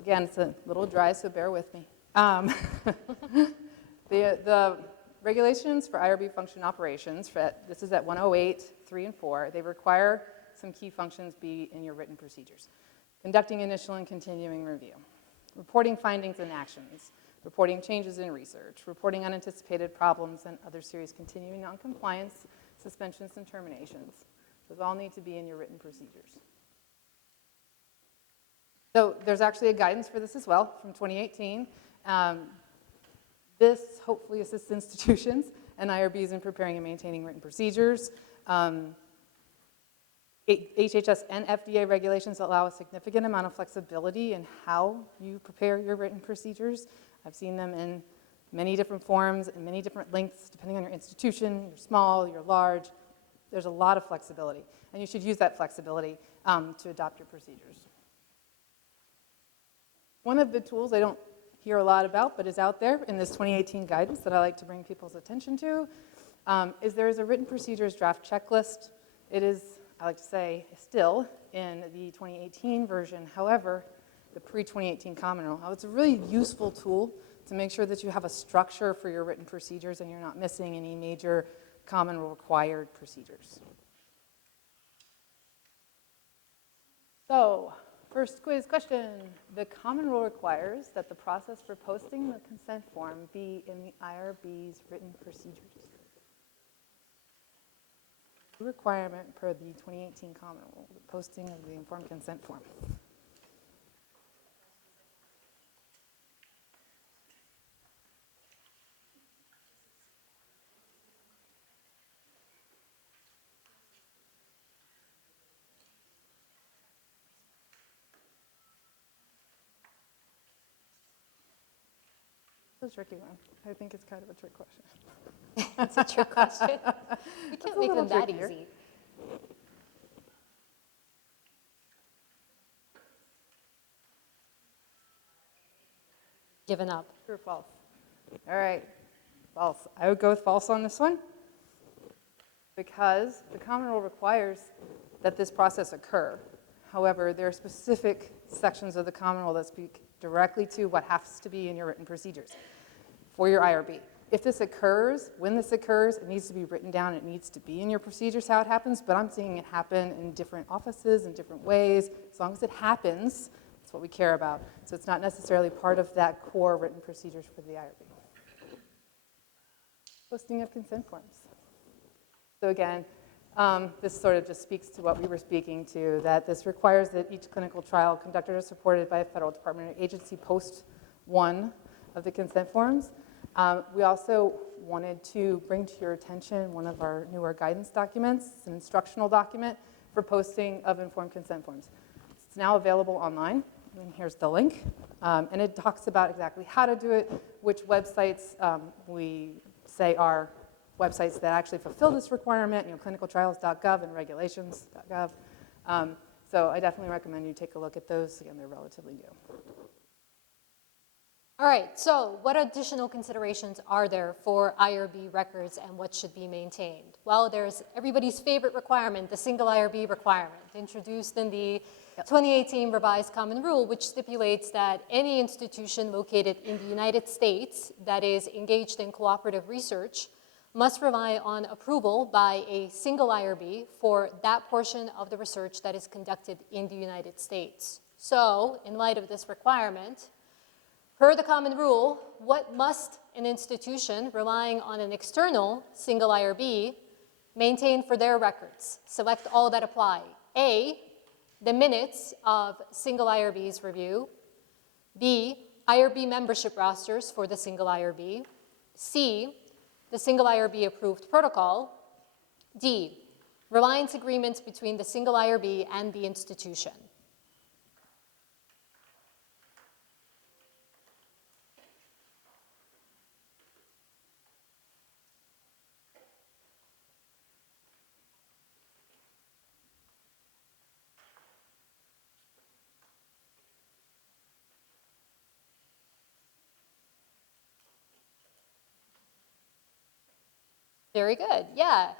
Again, it's a little dry, so bear with me. The regulations for IRB function operations, this is at 108, 3 and 4, they require some key functions be in your written procedures. Conducting initial and continuing review, reporting findings and actions, reporting changes in research, reporting unanticipated problems and other serious continuing noncompliance, suspensions and terminations. Those all need to be in your written procedures. So there's actually a guidance for this as well from 2018. This hopefully assists institutions and IRBs in preparing and maintaining written procedures. HHS and FDA regulations allow a significant amount of flexibility in how you prepare your written procedures. I've seen them in many different forms and many different lengths, depending on your institution. You're small, you're large. There's a lot of flexibility, and you should use that flexibility to adopt your procedures. One of the tools I don't hear a lot about, but is out there in this 2018 guidance that I like to bring people's attention to, is there is a written procedures draft checklist. It is, I like to say, still in the 2018 version. However, the pre-2018 Common Rule. It's a really useful tool to make sure that you have a structure for your written procedures and you're not missing any major Common Rule required procedures. So, first quiz question. The Common Rule requires that the process for posting the consent form be in the IRB's written procedures. Requirement per the 2018 Common Rule, the posting of the informed consent form. It's a tricky one. I think it's kind of a trick question. It's a trick question. We can't make them that easy. Given up. True or false? All right, false. I would go with false on this one because the Common Rule requires that this process occur. However, there are specific sections of the Common Rule that speak directly to what has to be in your written procedures for your IRB. If this occurs, when this occurs, it needs to be written down. It needs to be in your procedures how it happens, but I'm seeing it happen in different offices in different ways. As long as it happens, that's what we care about. So it's not necessarily part of that core written procedures for the IRB. Posting of consent forms. So again, this sort of just speaks to what we were speaking to, that this requires that each clinical trial conducted or supported by a federal department or agency post one of the consent forms. We also wanted to bring to your attention one of our newer guidance documents. It's an instructional document for posting of informed consent forms. It's now available online, and here's the link. And it talks about exactly how to do it, which websites we say are websites that actually fulfill this requirement, clinicaltrials.gov and regulations.gov. So I definitely recommend you take a look at those. Again, they're relatively new. All right, so what additional considerations are there for IRB records and what should be maintained? Well, there's everybody's favorite requirement, the single IRB requirement, introduced in the 2018 Revised Common Rule, which stipulates that any institution located in the United States that is engaged in cooperative research must rely on approval by a single IRB for that portion of the research that is conducted in the United States. So, in light of this requirement, per the Common Rule, what must an institution relying on an external single IRB maintain for their records? Select all that apply. A, the minutes of single IRB's review. B, IRB membership rosters for the single IRB. C, the single IRB approved protocol. D, reliance agreements between the single IRB and the institution. Very good, yeah.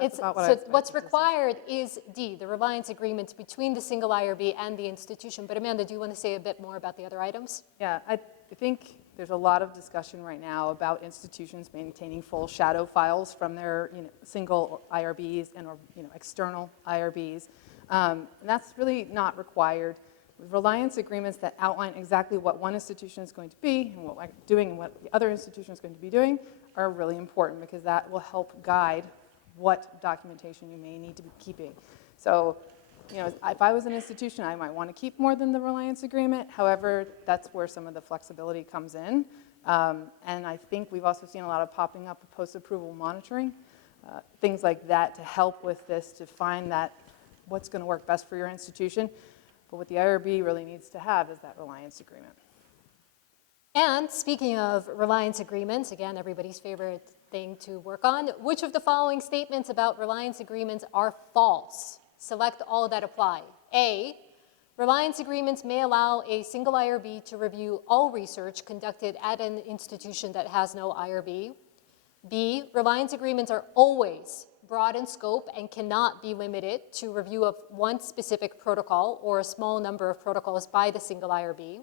That's about what I so expected what's to say. required is D, the reliance agreement between the single IRB and the institution. But Amanda, do you want to say a bit more about the other items? Yeah, I think there's a lot of discussion right now about institutions maintaining full shadow files from their single IRBs and or external IRBs. And that's really not required. Reliance agreements that outline exactly what one institution is going to be and what we're doing and what the other institution is going to be doing are really important because that will help guide what documentation you may need to be keeping. So, if I was an institution, I might want to keep more than the reliance agreement. However, that's where some of the flexibility comes in. And I think we've also seen a lot of popping up of post-approval monitoring, things like that to help with this, to find that what's going to work best for your institution. But what the IRB really needs to have is that reliance agreement. And speaking of reliance agreements, again, everybody's favorite thing to work on, which of the following statements about reliance agreements are false? Select all that apply. A, reliance agreements may allow a single IRB to review all research conducted at an institution that has no IRB. B, reliance agreements are always broad in scope and cannot be limited to review of one specific protocol or a small number of protocols by the single IRB.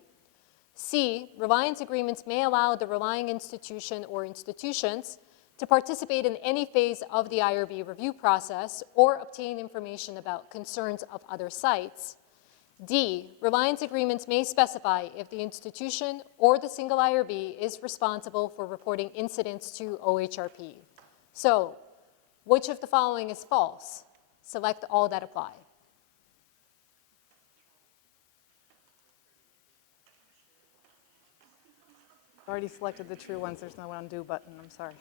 C, reliance agreements may allow the relying institution or institutions to participate in any phase of the IRB review process or obtain information about concerns of other sites. D, reliance agreements may specify if the institution or the single IRB is responsible for reporting incidents to OHRP. So, which of the following is false? Select all that apply. I've already selected the true ones. There's no undo button. I'm sorry.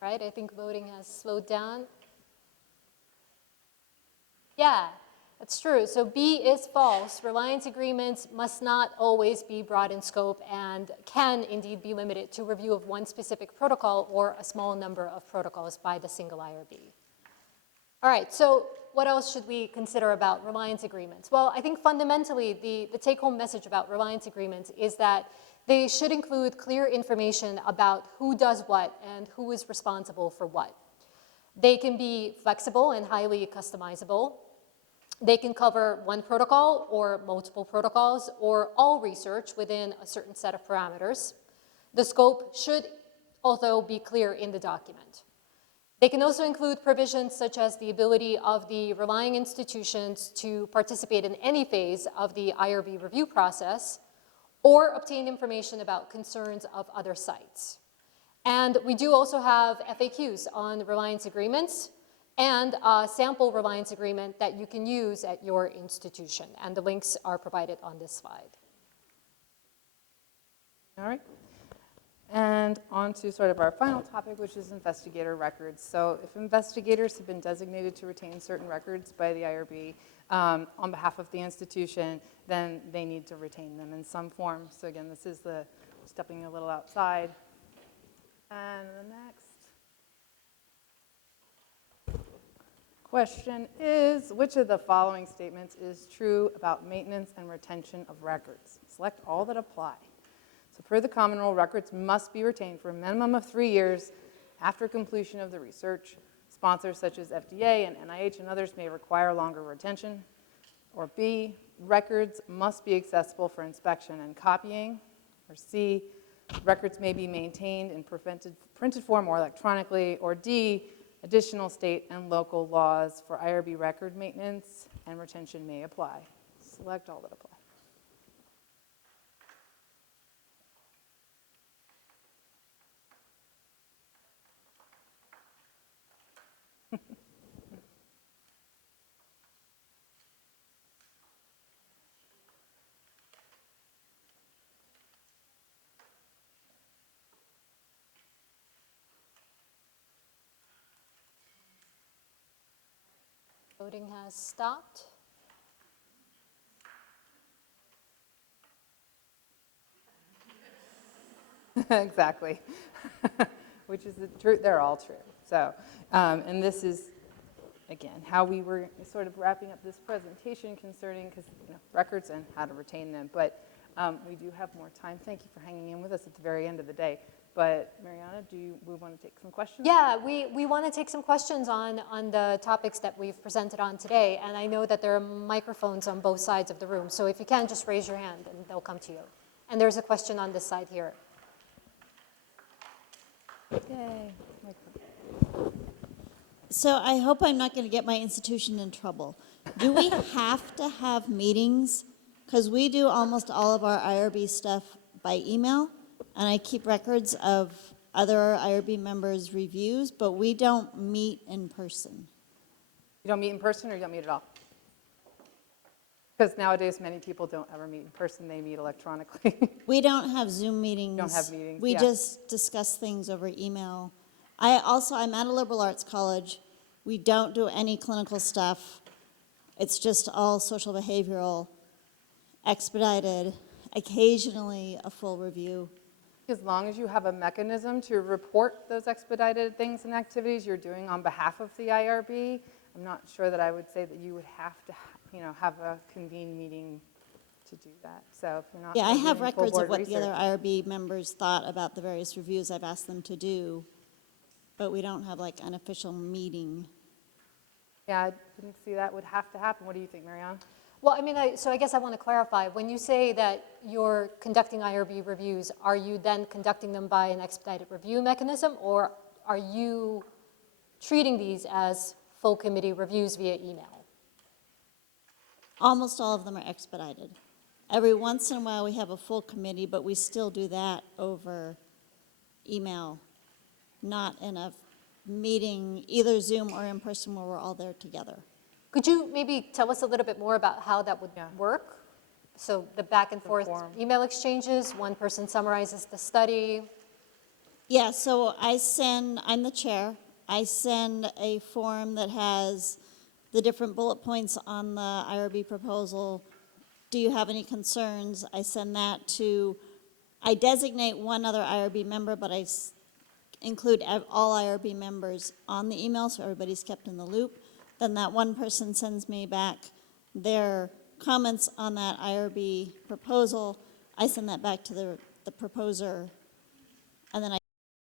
Right, I think voting has slowed down. Yeah, that's true. So B is false. Reliance agreements must not always be broad in scope and can indeed be limited to review of one specific protocol or a small number of protocols by the single IRB. All right, so what else should we consider about reliance agreements? Well, I think fundamentally the take-home message about reliance agreements is that they should include clear information about who does what and who is responsible for what. They can be flexible and highly customizable. They can cover one protocol or multiple protocols or all research within a certain set of parameters. The scope should also be clear in the document. They can also include provisions such as the ability of the relying institutions to participate in any phase of the IRB review process or obtain information about concerns of other sites. And we do also have FAQs on reliance agreements and a sample reliance agreement that you can use at your institution. And the links are provided on this slide. All right. And on to sort of our final topic, which is investigator records. So if investigators have been designated to retain certain records by the IRB on behalf of the institution, then they need to retain them in some form. So again, this is the stepping a little outside. And the next question is, which of the following statements is true about maintenance and retention of records? Select all that apply. So per the common rule, records must be retained for a minimum of 3 years after completion of the research. Sponsors such as FDA and NIH and others may require longer retention. Or B, records must be accessible for inspection and copying. Or C, records may be maintained in printed form or electronically. Or D, additional state and local laws for IRB record maintenance and retention may apply. Select all that apply. Voting has stopped. Exactly. Which is the truth, they're all true. So, and this is, again, how we were sort of wrapping up this presentation concerning, because, records and how to retain them. But we do have more time. Thank you for hanging in with us at the very end of the day. But Mariana, we want to take some questions? Yeah, we want to take some questions on the topics that we've presented on today. And I know that there are microphones on both sides of the room. So if you can, just raise your hand and they'll come to you. And there's a question on this side here. Yay. So I hope I'm not going to get my institution in trouble. Do we have to have meetings? Because we do almost all of our IRB stuff by email, and I keep records of other IRB members' reviews, but we don't meet in person. You don't meet in person, or you don't meet at all? Because nowadays, many people don't ever meet in person. They meet electronically. We don't have Zoom meetings. Don't have meetings, We yeah. just discuss things over email. I'm at a liberal arts college. We don't do any clinical stuff. It's just all social behavioral, expedited, occasionally a full review. As long as you have a mechanism to report those expedited things and activities you're doing on behalf of the IRB, I'm not sure that I would say that you would have to, have a convened meeting to do that. So if you're not Yeah, I have doing full records of board what the other research- IRB members thought about the various reviews I've asked them to do, but we don't have like an official meeting. Yeah, I didn't see that would have to happen. What do you think, Marianne? Well, so I guess I want to clarify. When you say that you're conducting IRB reviews, are you then conducting them by an expedited review mechanism, or are you treating these as full committee reviews via email? Almost all of them are expedited. Every once in a while, we have a full committee, but we still do that over email, not in a meeting, either Zoom or in person, where we're all there together. Could you maybe tell us a little bit more about how that would Yeah. work? So the back and forth form. email exchanges, one person summarizes the study. Yeah, so I'm the chair. I send a form that has the different bullet points on the IRB proposal. Do you have any concerns? I send that I designate one other IRB member, but I include all IRB members on the email, so everybody's kept in the loop. Then that one person sends me back their comments on that IRB proposal. I send that back to the proposer, and then